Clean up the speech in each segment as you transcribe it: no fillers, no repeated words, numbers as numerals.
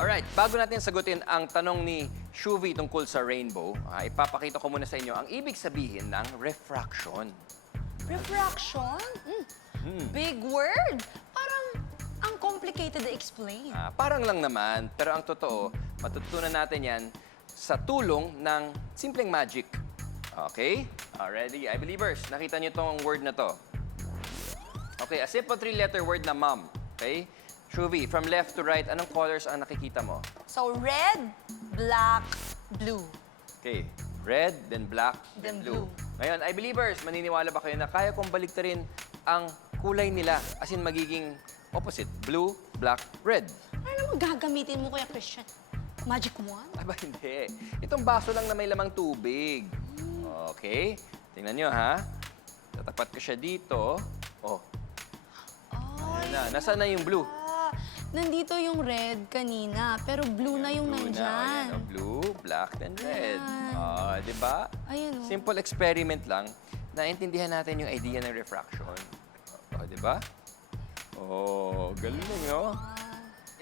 Alright, bago natin sagutin ang tanong ni Shuvi tungkol sa rainbow, ipapakita ko muna sa inyo ang ibig sabihin ng refraction. Refraction? Big word. Parang ang complicated to explain. Parang lang naman, pero ang totoo, matutunan natin yan sa tulong ng simpleng magic. Okay? Ready? I believers, nakita niyo tong word na to. Okay, a simple three-letter word na mom. Okay? Shuvi, from left to right, anong colors ang nakikita mo? So, red, black, blue. Okay, red, then black, then Then blue. blue. Ngayon, I believers, maniniwala ba kayo na kaya kong baliktarin ang kulay nila? As in, magiging opposite. Blue, black, red. Ano naman gagamitin mo, Kuya Christian? Magic wand? Aba, hindi. Itong baso lang na may lamang tubig. Okay, tingnan nyo ha. Tatapat ko siya dito. Oh, ayan na. Nasaan na yung blue? Nandito yung red kanina, pero blue na yung Blue na. nandyan. Ayan, blue, black, then red. Ayan. Di ba? Ayun, oh. Simple experiment lang. Naintindihan natin yung idea ng refraction. Di ba? Oh, galing, no?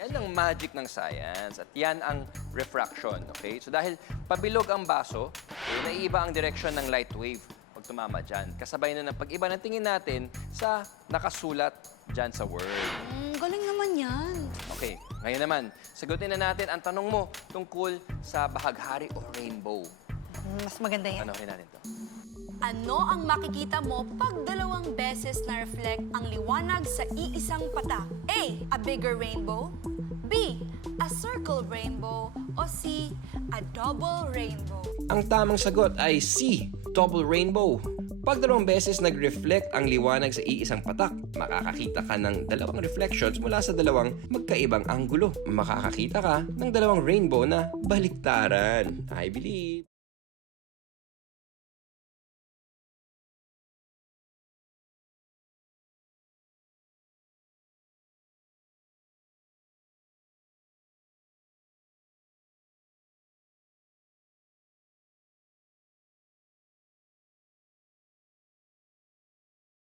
Yan ang magic ng science at yan ang refraction, okay? So dahil pabilog ang baso, naiiba ang direction ng light wave pag tumama dyan. Kasabay na ng pag-iba ng tingin natin sa nakasulat dyan sa word. Galing naman yan. Okay, ngayon naman, sagutin na natin ang tanong mo tungkol sa bahaghari o rainbow. Mas maganda yan. Panoorin natin to. Ano ang makikita mo pag dalawang beses na-reflect ang liwanag sa iisang patak? A. A bigger rainbow. B. A circle rainbow. O C. A double rainbow. Ang tamang sagot ay C, double rainbow. Pag dalawang beses nag-reflect ang liwanag sa iisang patak, makakakita ka ng dalawang reflections mula sa dalawang magkaibang anggulo. Makakakita ka ng dalawang rainbow na baliktaran. I believe.